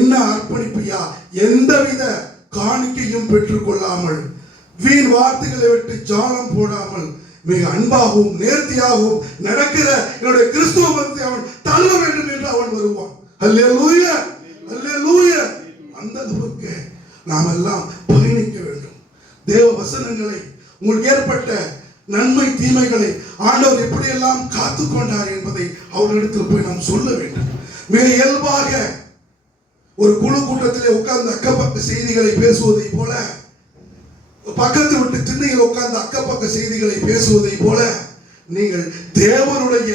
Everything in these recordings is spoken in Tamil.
என்ன அர்ப்பணிப்பையா, எந்தவித காணிக்கையும் பெற்றுக் கொள்ளாமல், வீண் வார்த்தைகளை விட்டு ஜாலம் போடாமல், மிக அன்பாகவும் நேர்த்தியாகவும் நடக்கிற என்னுடைய கிறிஸ்துவ மதத்தை அவன் தள்ள வேண்டும் என்று அவன் வருவான். அல்லேலூயா, அல்லேலூயா. அந்த அளவுக்கு நாம் எல்லாம் பயணிக்க வேண்டும். தேவ வசனங்களை, உங்களுக்கு ஏற்பட்ட நன்மை தீமைகளை ஆண்டவர் எப்படியெல்லாம் காத்துக்கொண்டார் என்பதை அவர்களிடத்தில் போய் நாம் சொல்ல வேண்டும். மிக இயல்பாக ஒரு குழு கூட்டத்திலே உட்கார்ந்து அக்கப்பக்க செய்திகளை பேசுவதை போல, பக்கத்து விட்டு திண்ணையில் உட்கார்ந்து அக்கப்பக்க செய்திகளை பேசுவதை போல, நீங்கள் தேவனுடைய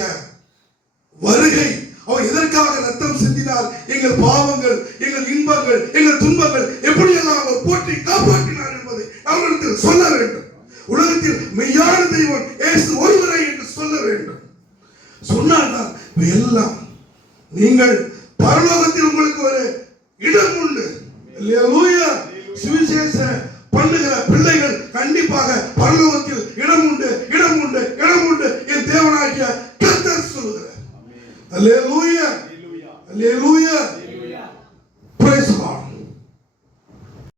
வருகை, அவர் எதற்காக ரத்தம் சிந்தினார், எங்கள் பாவங்கள், எங்கள் இன்பங்கள், எங்கள் துன்பங்கள் எப்படியெல்லாம் அவர் போற்றி காப்பாற்றினார் என்பதை அவர்களுக்கு சொல்ல வேண்டும். உலகத்தில் மெய்யான தெய்வம் இயேசு ஒருவரே என்று சொல்ல வேண்டும். சொன்னால்தான் எல்லாம் நீங்கள் பரலோகத்தில் உங்களுக்கு ஒரு இடம் உண்டு. அல்லேலூயா. சுவிசேஷ பண்ணுகிற பிள்ளைகள் கண்டிப்பாக பரலோகத்தில் இடம் உண்டு, இடம் உண்டு, இடம் உண்டு என் தேவனாகிய கர்த்தர் சொல்கிறார். Hallelujah, hallelujah. Praise God.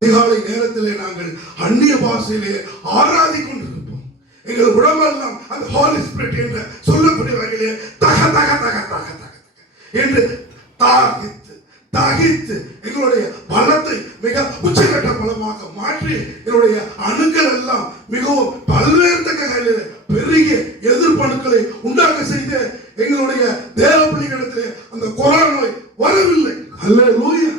அதிகாலை நேரத்திலே நாங்கள் அந்நிய பாஷையிலே ஆராதிக் கொண்டிருப்போம். எங்கள் உடம்பெல்லாம் அந்த ஹோலி ஸ்பிரிட் என்று சொல்லக்கூடிய வகையிலே தக தக தக தக தக என்று தாகித்து தாகித்து எங்களுடைய பலத்தை மிக உச்சகட்ட பலமாக மாற்றி என்னுடைய அணுக்கள் எல்லாம் மிகவும் பல்வேறு தக்கங்களிலே பெருகிய எதிர்ப்பணுக்களை உண்டாக்க செய்து எங்களுடைய தேவ பிள்ளைகளிடத்திலே அந்த கொரோனா நோய் வரவில்லை. அல்லேலூயா.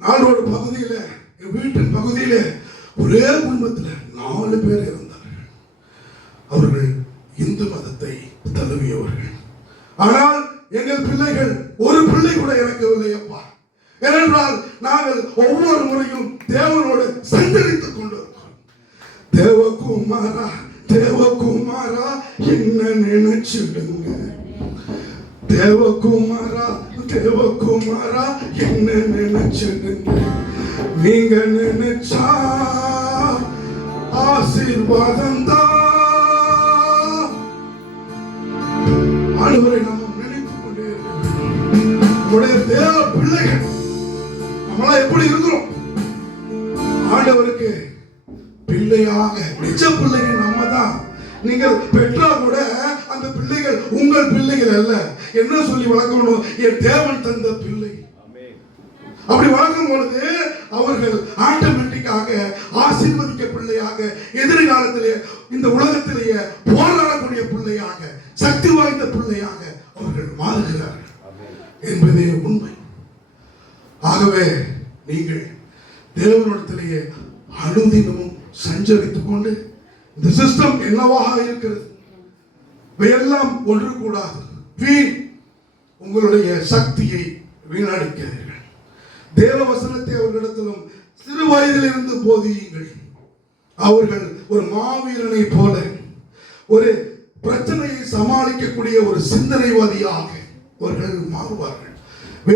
நாளோடு பகுதியில, என் வீட்டின் பகுதியில ஒரே குடும்பத்தில் 4 பேர் இருந்தார்கள். அவர்கள் இந்து மதத்தை தழுவியவர்கள். ஆனால் எங்கள் பிள்ளைகள் ஒரு பிள்ளை கூட இறக்கவில்லை அப்பா. ஏனென்றால் நாங்கள் ஒவ்வொரு முறையும் தேவனோடு சஞ்சரித்துக் கொண்டிருக்கிறோம். தேவகுமாரா, தேவகுமாரா என்ன நினைச்சிடுங்க, தேவகுமாரா, தேவகுமாரா என்ன நினைச்சிடுங்க, நீங்க நினைச்சா ஆசீர்வாதம் தான். ஆண்டவரை நாம் நினைத்துக் கொண்டே இருக்கிறோம். தேவ பிள்ளைகள் நம்மளா எப்படி இருக்கிறோம்? ஆண்டவருக்கு பிள்ளையாக, நிஜ பிள்ளைகள் நம்ம தான். நீங்கள் பெற்றா கூட அந்த பிள்ளைகள் உங்கள் பிள்ளைகள் அல்ல. என்ன சொல்லி வளர்க்கணும்? என் தேவன் தந்த பிள்ளை. அப்படி வளர்க்கும் பொழுது அவர்கள் ஆட்டோமேட்டிக்காக ஆசீர்வதிக்க பிள்ளையாக, எதிர்காலத்திலே இந்த உலகத்திலேயே போராடக்கூடிய பிள்ளையாக, சக்தி வாய்ந்த பிள்ளையாக அவர்கள் மாறுகிறார்கள் என்பதே உண்மை. ஆகவே நீங்கள் தேவனிடத்திலேயே அனுதினமும் சஞ்சரித்துக் கொண்டு, இந்த சிஸ்டம் என்னவாக இருக்கிறது, இவையெல்லாம் ஒன்று கூடாது. வீண் உங்களுடைய சக்தியை வீணடிக்கிறீர்கள். தேவ வசனத்தை அவர்களிடத்திலும் சிறு வயதிலிருந்து போதியுங்கள். அவர்கள் ஒரு மாவீரனை போல, ஒரு பிரச்சனையை சமாளிக்கக்கூடிய ஒரு சிந்தனைவாதியாக அவர்கள் மாறுவார்கள்.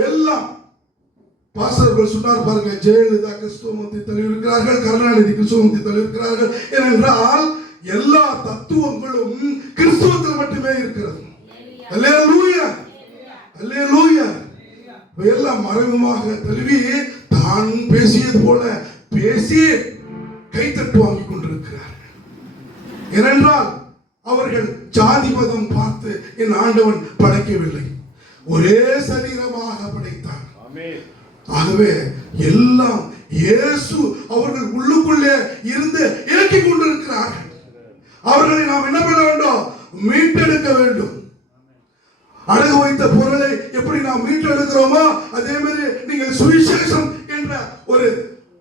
எல்லாம் பாஸ்டர்கள் சொன்னார் பாருங்க, ஜெயலலிதா கிறிஸ்துவ மதத்தை தழுவிருக்கிறார்கள், கருணாநிதி கிறிஸ்துவ மதத்தை தழுவிருக்கிறார்கள். ஏனென்றால் எல்லா தத்துவங்களும் கிறிஸ்துவத்தில் மட்டுமே இருக்கிறது. அல்லேலூயா, அல்லேலூயா. எல்லாம் மறைமுகமாக தழுவி தான் பேசியது போல பேசி கைத்தட்டு வாங்கி கொண்டிருக்கிறார்கள். ஏனென்றால் அவர்கள் ஜாதி மதம் பார்த்து என் ஆண்டவன் படைக்கவில்லை, ஒரே சரீரமாக படைத்தான். ஆகவே எல்லாம் இயேசு அவர்கள் உள்ளுக்குள்ளே இருந்து இயக்கிக் கொண்டிருக்கிறார்கள். அவர்களை நாம் என்ன பண்ண வேண்டும்? மீட்டெடுக்க வேண்டும். அடகு வைத்த பொருளை எப்படி நாம் மீட்டெடுக்கிறோமோ அதே மாதிரி நீங்கள் சுவிசேஷம் என்ற ஒரு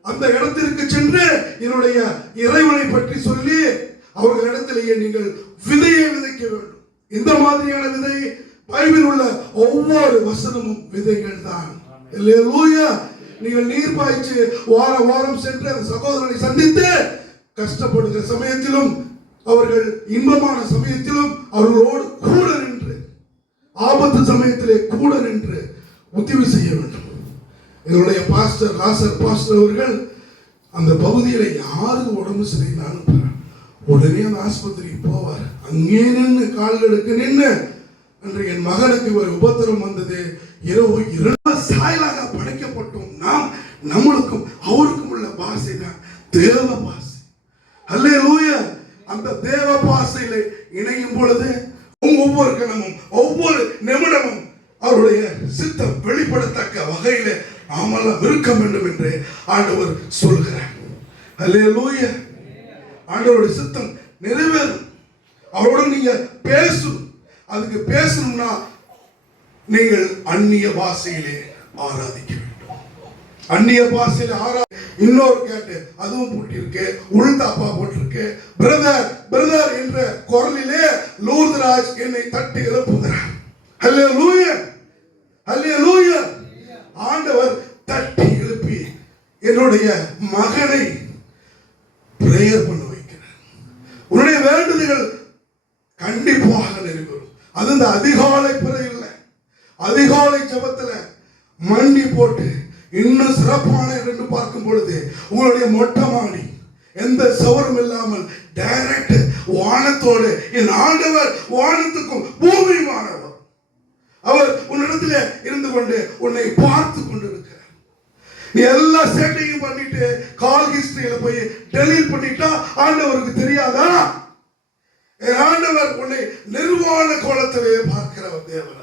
அந்த இடத்திற்கு சென்று என்னுடைய இறைவனை பற்றி சொல்லி அவர்களிடத்திலேயே நீங்கள் விதையை விதைக்க வேண்டும். இந்த மாதிரியான விதை பைபிள் உள்ள ஒவ்வொரு வசனமும் விதைகள் தான். அல்லேலூயா. நீங்கள் நீர் பாய்ச்சி வாரம் வாரம் சென்று அந்த சகோதரனை சந்தித்து கஷ்டப்படுகிற சமயத்திலும் அவர்கள் இன்பமான சமயத்திலும் அவர்களோடு கூட நின்று, ஆபத்து சமயத்திலே கூட நின்று உதவி செய்ய வேண்டும். எங்களுடைய பாஸ்டர் லாசர் பாஸ்டர் அவர்கள் அந்த பகுதியில் யாருக்கு உடம்பு சரியில்லைன்னு உடனே அந்த ஆஸ்பத்திரிக்கு போவார். அங்கே நின்று கால்களுக்கு நின்று அன்று என் மகனுக்கு ஒரு உபத்திரம் வந்தது, இரவு 2 சாயலாக படைக்க நம்மளுக்கும் அவருக்கும் உள்ள பாஷை தான் தேவ பாஷை. அல்லேலூயா. அந்த தேவ பாஷையிலே இணையும் பொழுது ஒவ்வொரு கணமும் ஒவ்வொரு நிமிடமும் அவருடைய சித்தம் வெளிப்படத்தக்க வகையிலே நாமெல்லாம் இருக்க வேண்டும் என்று ஆண்டவர் சொல்கிறார். அல்லேலூயா. ஆண்டவருடைய சித்தம் நிறைவேறும். அவரோட நீங்க பேசணும். அதுக்கு பேசணும்னா நீங்கள் அந்நிய பாஷையிலே ஆராதிக்க வேண்டும். அந்நிய பாஷையில இன்னொரு கேட்டு அதுவும் போட்டிருக்கு, உள்தாப்பா போட்டிருக்கு. பிரதர் பிரதர் என்ற குரலிலே லூர்தராஜ் என்னை தட்டி எழுப்புகிறார். அல்லேலூயா. அல்லேலூயா. ஆண்டவர் தட்டி எழுப்பி என்னுடைய மகனை பிரேயர் பண்ண வைக்கிறார். உன்னுடைய வேண்டுதல்கள் கண்டிப்பாக நிறைவேறும். அது இந்த அதிகாலை பிறையில் அதிகாலை ஜபத்துல மண்டி போட்டு இன்னும் சிறப்பான என்று பார்க்கும் பொழுது உங்களுடைய மொட்டை மாடி எந்த சவரும் இல்லாமல் டைரக்ட் வானத்தோடு, என் ஆண்டவர் வானத்துக்கும் பூமியுமானவர். அவர் உன்னிடத்துல இருந்து கொண்டு உன்னை பார்த்து கொண்டிருக்கிறார். நீ எல்லா செட்டிங்கும் பண்ணிட்டு கால் ஹிஸ்டரியில போய் டெலீட் பண்ணிட்டா ஆண்டவருக்கு தெரியாதா? என் ஆண்டவர் உன்னை நிர்வாண கோலத்திலே பார்க்கிறவர் தேவன்.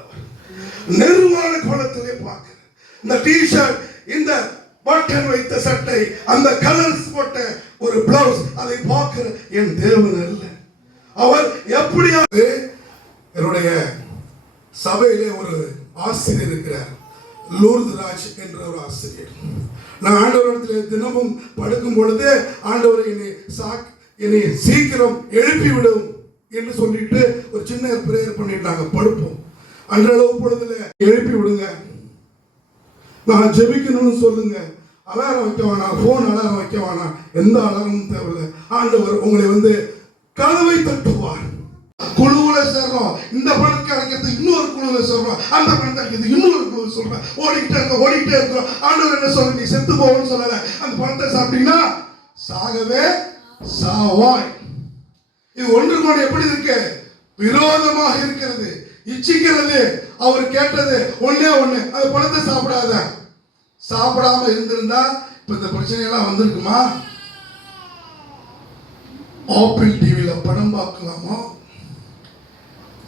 நிர்வாண கோலத்திலே பார்க்கிறார். இந்த டி-ஷர்ட், இந்த பட்டன் வைத்த சட்டை, அந்த கலர்ஸ் போட்ட ஒரு பிளவுஸ், அதை பார்க்கிற என் தேவன் அல்ல. அவர் எப்படியாவது என்னுடைய சபையிலே ஒரு ஆசிரியர் இருக்கிறார், லூர்தராஜ் என்ற ஒரு ஆசிரியர். நான் ஆண்டவரிடத்தில் தினமும் படுக்கும் பொழுது ஆண்டவர் என்னை சீக்கிரம் எழுப்பிவிடும் என்று சொல்லிட்டு ஒரு சின்ன பிரேயர் பண்ணிட்டு நாங்கள் படுப்போம். அன்றளவு பொழுதுல எழுப்பி விடுங்க, நான் ஜெபிக்கணும்னு சொல்லுங்க. அலாரம் வைக்க வேணாம், போன் அலாரம் வைக்க வேணாம், எந்த அலாரமும் தேவையில்லை. ஆண்டவர் உங்களை கதவை தட்டுவார். குழுவுல சேர்றோம், இந்த பணம் கிடைக்கிறது இன்னொரு குழுவுல சொல்றோம், அந்த பணம் கிடைக்கிறது இன்னொரு குழு சொல்றோம், ஓடிக்கிட்டே இருக்கிறோம். ஆண்டவர் என்ன சொல்ற, நீ செத்து போகணும்னு சொல்லல, அந்த பணத்தை சாப்பிட்டீங்கன்னா சாகவே சாவாய். இது ஒன்று கூட எப்படி இருக்கு? விரோதமாக இருக்கிறது, இச்சிக்கிறது. அவர் கேட்டது ஒண்ணே ஒண்ணு, அந்த பணத்தை சாப்பிடாத. சாப்பிடாம இருந்திருந்தா இப்ப இந்த பிரச்சனை எல்லாம் வந்திருக்குமா? ஆப்பிள் டிவியில படம் பார்க்கலாமா?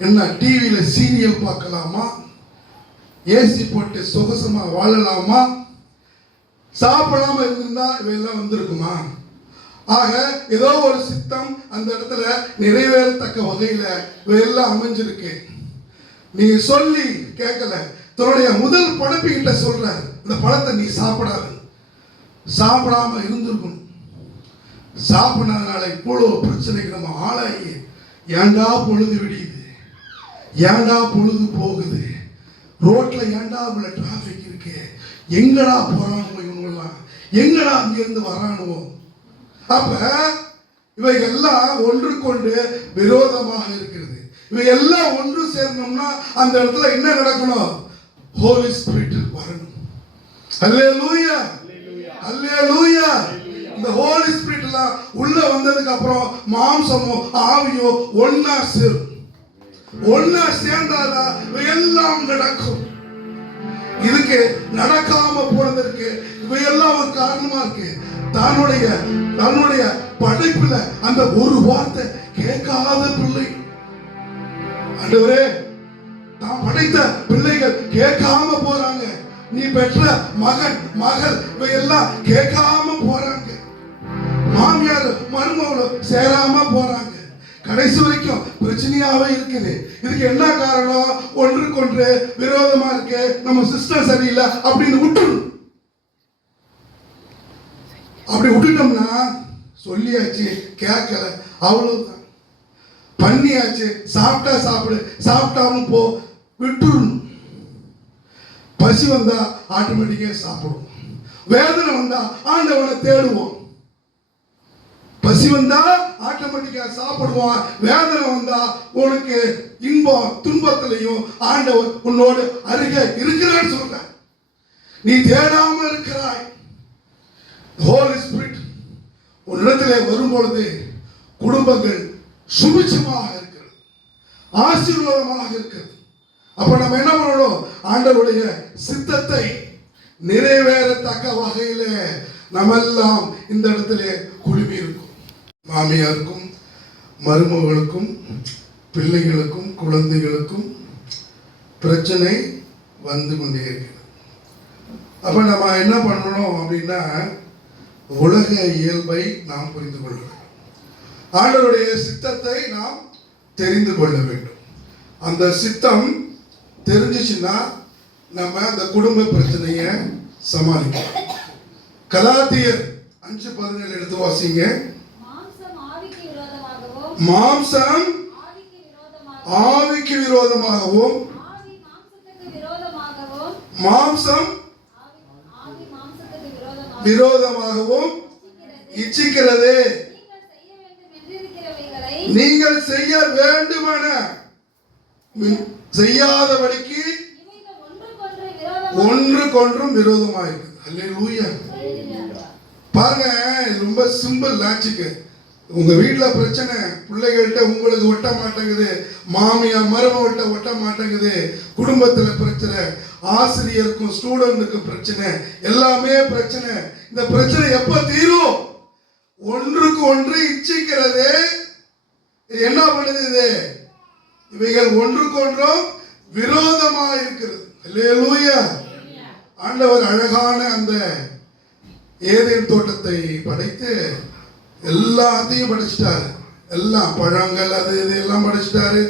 என்ன டிவியில சீரியல் பார்க்கலாமா? ஏசி போட்டு சொகசமா வாழலாமா? சாப்பிடாம இருந்திருந்தா இவையெல்லாம் வந்திருக்குமா? ஆக ஏதோ ஒரு சித்தம் அந்த இடத்துல நிறைவேறத்தக்க வகையில இவையெல்லாம் அமைஞ்சிருக்கு. நீ சொல்லி கேட்கல, தன்னுடைய முதல் படைப்புகிட்ட சொல்ற, இந்த பழத்தை நீ சாப்பிடாது. சாப்பிடாம இருந்திருக்கணும். சாப்பிடாதனால இவ்வளவு பிரச்சனைக்கு நம்ம ஆளாகி ஏண்டா பொழுது விடியுது, ஏண்டா பொழுது போகுது, ரோட்ல ஏண்டா உள்ள டிராபிக் இருக்கு, எங்கடா போறானுவோ இவங்கெல்லாம், எங்கடா அங்கிருந்து வரானுவோ. அப்ப இவைகள்லாம் ஒன்றுக்கொண்டு விரோதமாக இருக்கிறது. இவையெல்லாம் ஒன்று சேரணும்னா அந்த இடத்துல என்ன நடக்கணும்? ஹோலி ஸ்பிரிட் வரணும். அல்லேலூயா, அல்லேலூயா. இந்த ஹோலி ஸ்பிரிட் எல்லாம் உள்ள வந்ததுக்கு அப்புறம் மாம்சமோ ஆவியோ ஒன்னா சேரும். ஒன்னா சேர்ந்தாதான் இவையெல்லாம் நடக்கும். இதுக்கு நடக்காம போனதற்கு இவையெல்லாம் ஒரு காரணமா இருக்கு. தன்னுடைய படைப்புல அந்த ஒரு வார்த்தை கேட்காத பிள்ளை. ஆண்டவரே, தான் படைத்த பிள்ளைகள் கேட்காம போறாங்க. நீ பெற்ற மகன் மகள் இவையெல்லாம் கேட்காம போறாங்க. மாமியார் மருமகளும் சேராம போறாங்க. கடைசி வரைக்கும் பிரச்சனையாவே இருக்குது. இதுக்கு என்ன காரணம்? ஒன்றுக்கொன்று விரோதமா இருக்கு, நம்ம சிஸ்டம் சரியில்லை அப்படின்னு விட்டுணும். அப்படி விட்டுட்டோம்னா சொல்லியாச்சு கேட்கல, அவ்வளவுதான். பண்ணியாச்சு, சாப்பிட்டா சாப்பிடு, சாப்பிட்டாவும் போ, விட்டுறணும். பசி வந்தா ஆட்டோமேட்டிக்கா சாப்பிடுவோம். வேதனை வந்தா ஆண்டவனை தேடுவோம். பசி வந்தா ஆட்டோமேட்டிக்கா சாப்பிடுவான். வேதனை வந்தா உனக்கு இன்பம் துன்பத்திலையும் ஆண்டவர் உன்னோடு அருகே இருக்கிறான்னு சொல்ற. நீ தேடாம இருக்கிறாய். ஹோலி ஸ்பிரிட் உன்னிடத்திலே வரும்பொழுது குடும்பங்கள் சுபிட்சமாக இருக்கிறது, ஆசீர்வாதமாக இருக்கிறது. அப்ப நம்ம என்ன பண்ணணும்? ஆண்டவருடைய சித்தத்தை நிறைவேறத்தக்க வகையில நம்மெல்லாம் இந்த இடத்திலே குழுமி இருக்கும். மாமியாருக்கும் மருமகளுக்கும் பிள்ளைகளுக்கும் குழந்தைகளுக்கும் பிரச்சனை வந்து கொண்டே இருக்கிறது. அப்ப நம்ம என்ன பண்ணணும் அப்படின்னா, உலக இயல்பை நாம் புரிந்து கொள்ள வேண்டும். ஆண்டவருடைய சித்தத்தை நாம் தெரிந்து கொள்ள வேண்டும். அந்த சித்தம் தெரிஞ்சிச்சுன்னா நம்ம அந்த குடும்ப பிரச்சனையை சமாளிக்கலாம். கலாத்தியர் 5:17 எடுத்து வாசிங்க. மாம்சம் ஆவிக்கு விரோதமாகவும் மாம்சம் விரோதமாகவும் இச்சிக்கிறது. நீங்கள் செய்ய வேண்டுமென செய்யாதபடிக்கு ஒன்றுக்கொன்றும் விரோதமாக இருக்குது. அல்லேலூயா. பாருங்க, ரொம்ப சிம்பிள் லாஜிக். உங்க வீட்டில் பிரச்சனை, பிள்ளைகள்கிட்ட உங்களுக்கு ஒட்ட மாட்டேங்குது, மாமியார் மருமகிட்ட ஒட்ட மாட்டேங்குது, குடும்பத்தில் பிரச்சனை, ஆசிரியருக்கும் ஸ்டூடெண்ட்டுக்கும் பிரச்சனை, எல்லாமே பிரச்சனை. இந்த பிரச்சனை எப்ப தீரும்? ஒன்றுக்கு ஒன்று இச்சிக்கிறது என்ன பண்ணுது? இது இவைகள் ஒன்றுக்கு ஒன்றும் விரோதமாக இருக்கிறது. அல்லேலூயா. ஆண்டவர் அழகான அந்த ஏதேன் தோட்டத்தை படைத்து எல்லாத்தையும் படைச்சிட்டாரு. எல்லாம் பழங்கள் அது இது எல்லாம் படைச்சிட்டாரு.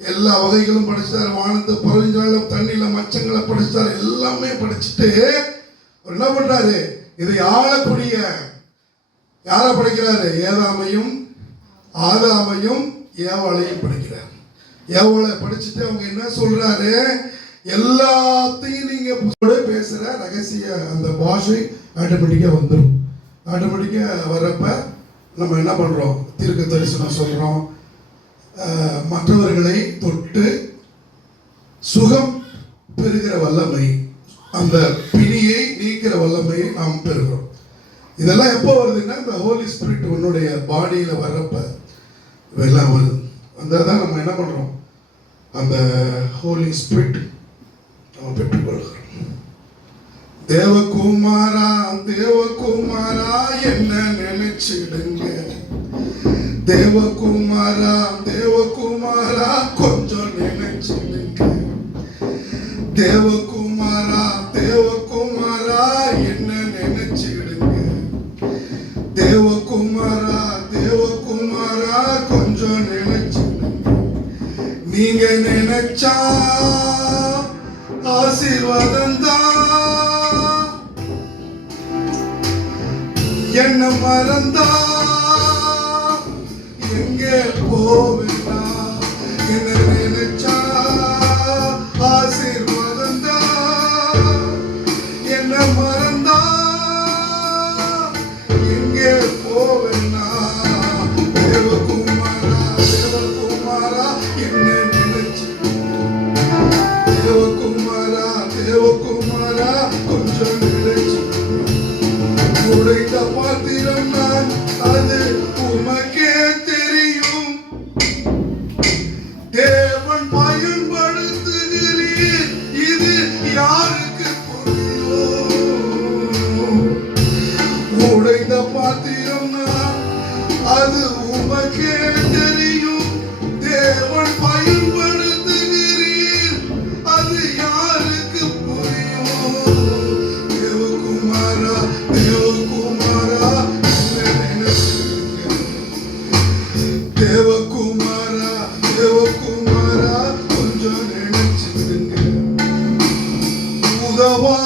எல்லா வகைகளும் படைச்சிட்டாரு. வானத்தை பறவைகளும் தண்ணியில மச்சங்களை படைச்சிட்டாரு. எல்லாமே படைச்சிட்டு என்ன பண்றாரு? இதை ஆளக்கூடிய யாரை படைக்கிறாரு? ஏதாமையும் ஆதாமையும் ஏவாளையும் படைக்கிறார். ஏவாளை படிச்சுட்டு அவங்க என்ன சொல்றாரு? எல்லாத்தையும் நீங்க பேசுற ரகசிய அந்த பாஷை ஆட்டோமேட்டிக்கா வந்துடும். ஆட்டோமேட்டிக்கா வரப்ப நம்ம என்ன பண்றோம்? தீர்க்க தரிசனம் சொல்றோம். மற்றவர்களை தொட்டு சுகம் பெறுகிற வல்லமை, அந்த பிணியை நீக்கிற வல்லமையை நாம் பெறுகிறோம். இதெல்லாம் எப்போ வருதுன்னா, இந்த ஹோலி ஸ்பிரிட் உன்னுடைய பாடியில வர்றப்ப இதெல்லாம் வருது. வந்தாதான் நம்ம என்ன பண்றோம்? அந்த ஹோலி ஸ்பிரிட் நம்ம பெற்றுக்கொள்கிறோம். தேவகுமாரா தேவகுமாரா என்ன நினைச்சிடுங்க, தேவகுமாரா தேவகுமாரா கொஞ்சம் நினைச்சிடுங்க, தேவகுமாரா தேவகுமாரா என்ன நினைச்சிடுங்க, தேவகுமாரா தேவகுமாரா கொஞ்சம் நினைச்சிடுங்க. நீங்க நினைச்சா ஆசீர்வாதம் தான், என்ன மறந்தா எங்கே போவேனா, என்ன நினைச்சா ஆசீர்வாதம் தான், என்ன மறந்தா எங்கே போவேனா. தேவகுமாரா தேவகுமாரா என்ன நினைச்சு, தேவகுமாரா தேவகுமாரா கொஞ்சம் நினைச்சு. உடைந்த பாத்திரம் நான், அது உமக்கே தெரியும். தேவன் பயன்படுத்துகிறீர், இது யாருக்கு புரியும்? உடைந்த பாத்திரம் நான், அது உமக்கே தெரியும். தேவன் பயன்படுத்துகிறீர், அது யாருக்கு புரியும்? தேவகுமாரா தேவகுமாரா என்ன நினைச்சிருங்க, தேவகுமாரா தேவகுமாரா கொஞ்சம் நினைச்சிருங்க. உதவா